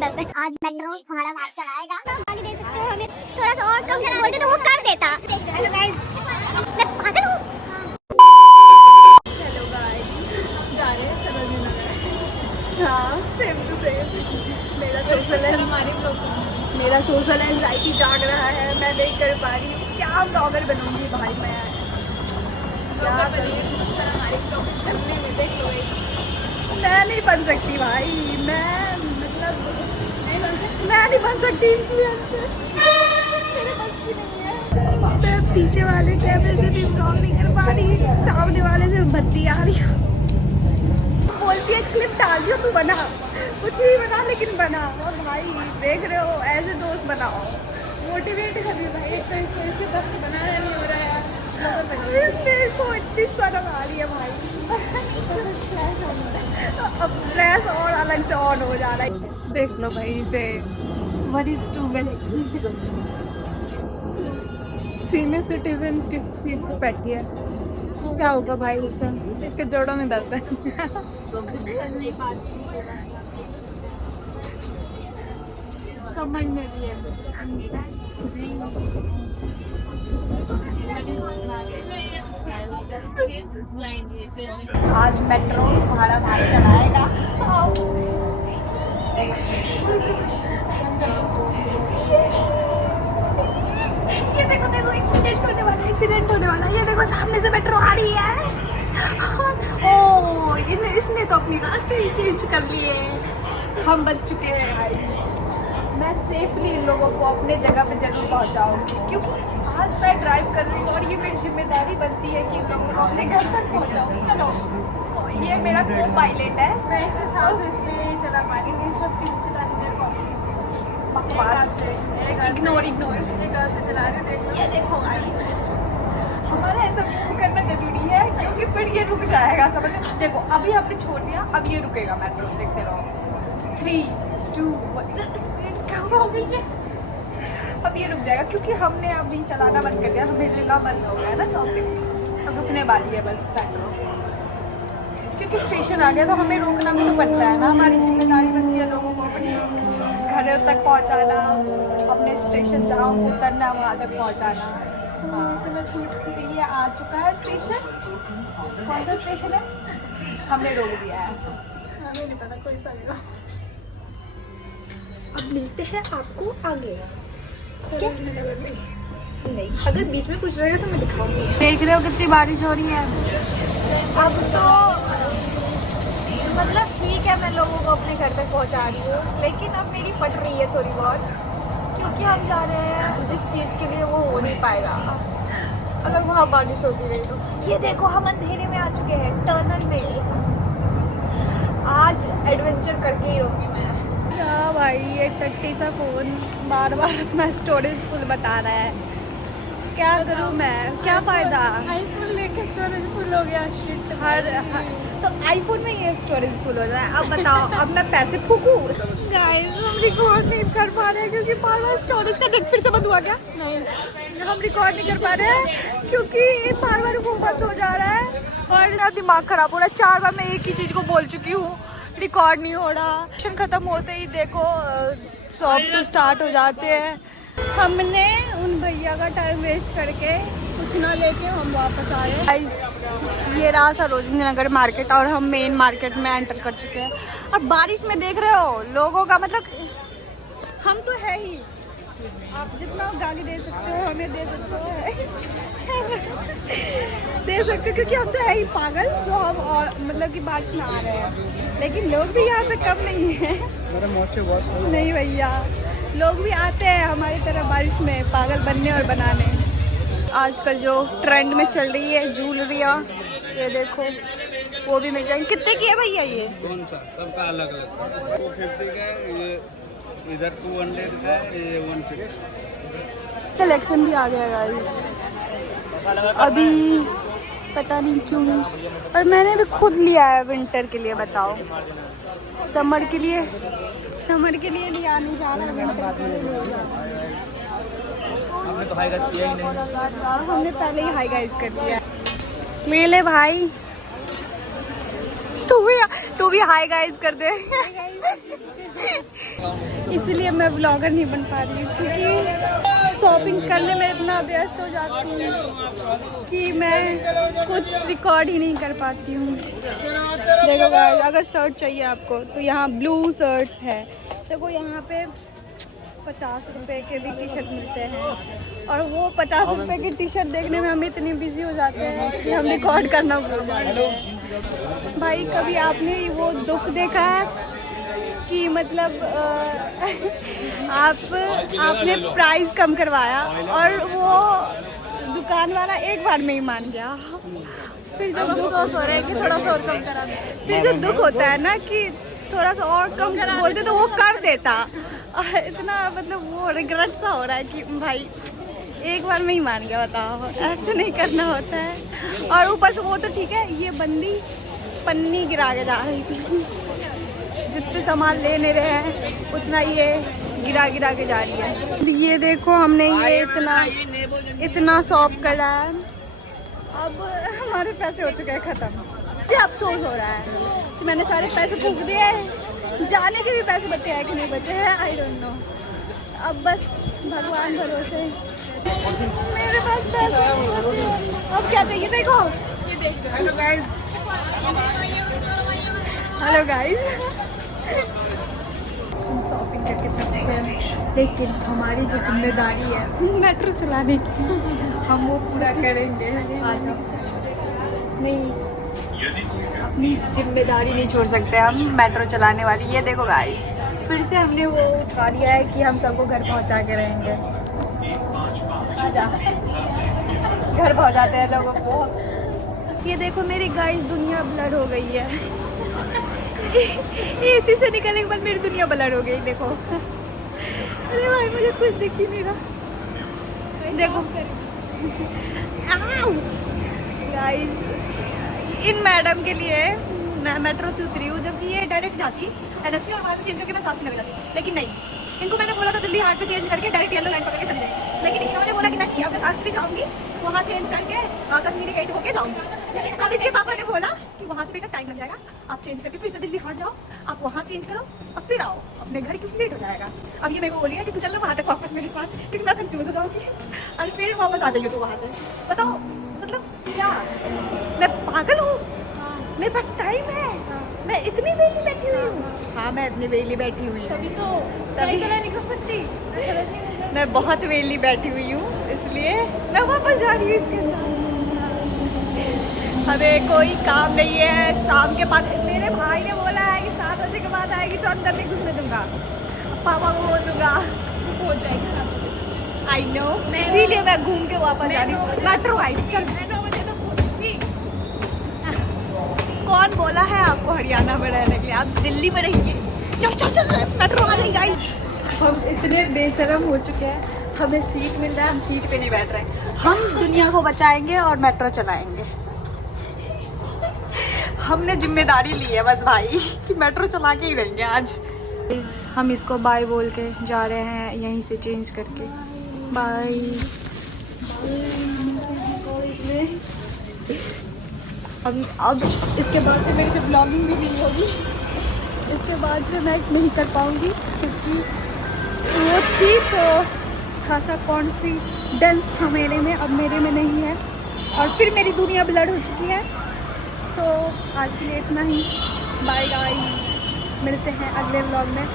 डरते हैं। आज मेट्रो हमारा भाग चलाएगा, आगे दे सकते हो हमें, थोड़ा सा और कम करना बोलते तो वो कर देता। हेलो गाइस, मैं पागल हूँ। हेलो गाइस, जा रहे हैं सरोजनी नगर। हाँ, सेम टू सेम। मेरा सोशल एंजाइटी जाग रहा है। मैं नहीं कर पा रही हूँ। क्या ब्लॉगर बनूंगी भाई मैं। क्या हमारी ब्लॉगिंग करने में देख लो। मैं नहीं बन सकती भाई। मैं मतलब मैं नहीं बन सकती इन्फ्लुएंसर। मेरे बस की नहीं है। मैं पीछे वाले कैमरे से भी ब्लॉग नहीं कर पा रही, सामने वाले से बत्ती आ रही हूँ। बोलती है क्लिप डाल दियो, तू बना कुछ भी बना लेकिन बना। और भाई देख रहे हो, ऐसे दोस्त बनाओ, मोटिवेट करिए भाई। एक तो इससे बस बनाया नहीं हो रहा है। मेरे को इतनी शर्म आ रही है भाई। अब फ्लैश और अलग से ऑन हो जा रहा है। देख लो भाई इसे। What is too many? Senior citizen की सीट पे बैठी है। क्या होगा भाई उसका? इसके जोड़ों में दर्द है। कमर में भी है। आज मेट्रो तुम्हारा भाई चलाएगा। ये देखो देखो, एक्सीडेंट होने वाला। ये देखो सामने से मेट्रो आ रही है। ओ इसने तो अपनी रास्ते ही चेंज कर लिए। हम बच चुके हैं गाइस। मैं सेफली इन लोगों को अपने जगह पे जरूर पहुंचाऊंगी, क्योंकि आज मैं ड्राइव कर रही हूँ और ये मेरी जिम्मेदारी बनती है कि इन लोगों को अपने घर तक पहुंचाऊँ। चलो, तो ये मेरा को पायलट है। मैं इसके साथ इसमें चला पा रही हूँ। इस वक्त चलानी देर बकवास। इग्नोर एक हाथ से चला रहे। देखो ये देखो गाइस, हमारा ऐसा मूव करना जरूरी है, क्योंकि फिर ये रुक जाएगा। समझो, देखो अभी हमने छोड़ दिया, अब ये रुकेगा। मेट्रो देखते रहो। 3, 2, 1 स्पीड कम हो गई है। अब ये रुक जाएगा, क्योंकि हमने अभी चलाना बंद कर दिया। हमें लेना बंद हो गया ना, तो अब रुकने वाली है बस मेट्रो। क्योंकि स्टेशन आ गया तो हमें रोकना भी तो पड़ता है ना। हमारी जिम्मेदारी बनती है लोगों को अपने घरों तक पहुंचाना, अपने स्टेशन जहाँ उतरना वहाँ तक पहुंचाना। हाँ, तो मैं छूट ये आ चुका है स्टेशन। कौन सा स्टेशन है? हमने रोक दिया है। हमें नहीं पता कोई सा नहीं। अब मिलते हैं आपको आगे। नहीं, अगर बीच में कुछ रहेगा तो मैं दिखाऊंगी। देख रहे हो कितनी बारिश हो रही है। अब तो मतलब ठीक है, मैं लोगों को अपने घर तक पहुंचा रही हूँ, लेकिन अब मेरी फट रही है थोड़ी बहुत, क्योंकि हम जा रहे हैं जिस चीज़ के लिए वो हो नहीं पाएगा अगर वहाँ बारिश होती रही तो। ये देखो, हम अंधेरे में आ चुके हैं, टनल में। आज एडवेंचर करके ही रहूँगी मैं। क्या भाई, ये टट्टी सा फ़ोन बार बार अपना स्टोरेज फुल बता रहा है। क्या करूँ मैं? क्या फ़ायदा? आईफोन लेके स्टोरेज फुल हो गया। शिट। तो आईफोन में ये स्टोरेज फुल हो जाए। अब बताओ, अब मैं पैसे फूकूं? गाइस, हम रिकॉर्ड नहीं कर पा रहे हैं क्योंकि बार बार स्टोरेज का देख फिर से बंद हुआ क्या? नहीं, हम रिकॉर्ड नहीं कर पा रहे हैं क्योंकि बार बार वो बंद हो जा रहा है और मेरा दिमाग खराब हो रहा है। 4 बार मैं एक ही चीज़ को बोल चुकी हूँ, रिकॉर्ड नहीं हो रहा। सेशन ख़त्म होते ही देखो शॉप तो स्टार्ट हो जाते हैं। हमने उन भैया का टाइम वेस्ट करके कुछ ना लेके हम वापस आ रहे हैं। ये रहा सरोजनी नगर मार्केट और हम मेन मार्केट में एंटर कर चुके हैं। और बारिश में देख रहे हो लोगों का, मतलब हम तो है ही, आप जितना गाली दे सकते हो हमें दे सकते हो। दे सकते हो क्योंकि हम तो है ही पागल, जो हम और मतलब कि बारिश में आ रहे हैं। लेकिन लोग भी यहाँ पे कम नहीं है। नहीं भैया, लोग भी आते हैं हमारी तरह बारिश में पागल बनने और बनाने। आजकल जो ट्रेंड में चल रही है ज्वेलरियाँ, ये देखो वो भी मिल जाएंगे। कितने की है भैया ये? कौन सा? सबका अलग अलग। 250 का है, ये इधर 200 का है, ये 150। कलेक्शन भी आ गया गाइस। अभी पता नहीं क्यों नहीं, पर मैंने भी खुद लिया है विंटर के लिए। बताओ, समर के लिए नहीं आने जा रहा, विंटर के लिए नहीं जा रहा। हमने तो हाई गाइस किया ही नहीं। हमने पहले ही हाई गाइस कर दिया। ले ले भाई, तू भी हाय गाइस कर दे। इसलिए मैं ब्लॉगर नहीं बन पा रही हूँ क्योंकि शॉपिंग करने में इतना व्यस्त हो जाती हूँ कि मैं कुछ रिकॉर्ड ही नहीं कर पाती हूँ। देखो गाइस, अगर शर्ट चाहिए आपको तो यहाँ ब्लू शर्ट्स है। देखो यहाँ पे 50 रुपए के भी टी शर्ट मिलते हैं और वो 50 रुपए की टी शर्ट देखने में हम इतनी बिजी हो जाते हैं कि हम रिकॉर्ड करना भूल जाते हैं। भाई कभी आपने वो दुख देखा है कि मतलब आपने प्राइस कम करवाया और वो दुकान वाला एक बार में ही मान गया, फिर जब दुख हो रहा है कि थोड़ा सा और कम करा, फिर जो दुख होता है ना कि थोड़ा सा और कम बोलते तो वो कर देता, और इतना मतलब वो रिग्रेट सा हो रहा है कि भाई एक बार में ही मान गया। बताओ, ऐसे नहीं करना होता है। और ऊपर से वो तो ठीक है, ये बंदी पन्नी गिरा के जा रही थी, जितने सामान ले नहीं रहे हैं उतना ये गिरा गिरा के जा रही है। ये देखो हमने ये इतना शॉप करा है, अब हमारे पैसे हो चुके हैं ख़त्म। मुझे अफसोस हो रहा है कि मैंने सारे पैसे फूंक दिए हैं, जाने के भी पैसे बचे हैं कि नहीं बचे हैं आई डोंट नो। अब बस भगवान भरोसे, मेरे पास पैसे अब क्या चाहिए। देखो ये देखो, हेलो गाइस, हेलो गाइस, हम शॉपिंग करके थक गए, लेकिन हमारी जो जिम्मेदारी है मेट्रो चलाने की हम वो पूरा करेंगे। नहीं, अपनी जिम्मेदारी नहीं छोड़ सकते हम मेट्रो चलाने वाली। ये देखो गाइस, फिर से हमने वो उठा लिया है कि हम सबको घर पहुंचा के रहेंगे। घर पहुंचाते हैं लोगों को। ये देखो मेरी गाइस दुनिया ब्लर हो गई है। एसी से निकलने के बाद मेरी दुनिया ब्लर हो गई। देखो, अरे भाई मुझे कुछ दिख ही नहीं रहा। देखो गाइस, इन मैडम के लिए मैं मेट्रो से उतरी हूँ, जबकि ये डायरेक्ट जाती एनएसपी और वहाँ से चेंज करके मैं साथ में लग जाती, लेकिन नहीं, इनको मैंने बोला था दिल्ली हाट पे चेंज करके डायरेक्ट येलो लाइन पकड़ के चले जाए, लेकिन इन्होंने बोला कि नहीं, अब मैं साथ में जाऊँगी, वहाँ चेंज करके कश्मीरी गेट होके जाऊँगी। अब इसके पापा ने बोला कि वहाँ से बेटा टाइम लग जाएगा, आप चेंज करके फिर से दिल्ली हाट जाओ, आप वहाँ चेंज करो और फिर आओ अपने घर, क्योंकि लेट हो जाएगा। अब ये मेरे को बोलिए कि तू चल वहाँ तक वापस मेरे साथ, क्योंकि मैं कंफ्यूज हो जाऊँगी और फिर वापस आ जाइए तो वहाँ से। बताओ मतलब क्या, मैं पागल हूँ? मेरे पास टाइम है, मैं इतनी वेली बैठी हुई हूँ। हाँ, मैं इतनी वेली बैठी हुई हूँ, तभी तो नहीं कर सकती। मैं बहुत वेली बैठी हुई हूँ, इसलिए मैं वापस जा रही हूँ इसके साथ। हमें कोई काम नहीं है शाम के बाद। मेरे भाई ने बोला है कि 7 बजे के बाद आएगी तो अंदर नहीं घुसने दूंगा, पापा को बोल दूंगा हो जाएगी 7 बजे। आई नो, इसीलिए मैं घूम के वापस जा रही हूँ। मेट्रो आई, चल 9 बजे तो कौन बोला है आपको हरियाणा में रहने के लिए? आप दिल्ली में रहिए। चल चल चल, मेट्रो आ जाएगी गाइस। हम इतने बेशरम हो चुके हैं, हमें सीट मिल रहा है, हम सीट पे नहीं बैठ रहे। हम दुनिया को बचाएंगे और मेट्रो चलाएंगे। हमने जिम्मेदारी ली है बस भाई कि मेट्रो चला के ही रहेंगे आज। हम इसको बाय बोल के जा रहे हैं, यहीं से चेंज करके। बाय। कॉलेज में अब इसके बाद से मेरी से ब्लॉगिंग भी नहीं होगी, इसके बाद से मैं नहीं कर पाऊँगी, क्योंकि वो थी तो खासा कॉन्फिडेंस था मेरे में, अब मेरे में नहीं है और फिर मेरी दुनिया ब्लड हो चुकी है। तो आज के लिए इतना ही। बाय गाइस, मिलते हैं अगले व्लॉग में।